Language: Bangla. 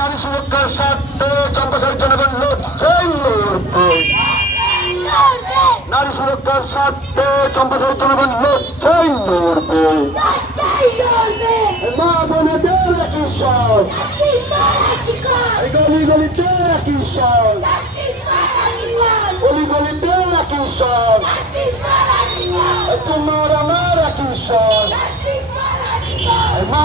নারী সুরক্ষার স্বার্থে চম্পাসার জনগণ লড়ছেই লড়বে নারী সুরক্ষার স্বার্থে চম্পাসার জনগণ লড়ছেই লড়বে মা বোনেদের কিশোর গলি গলিতে কিশোর সব তোমার আমার সব মা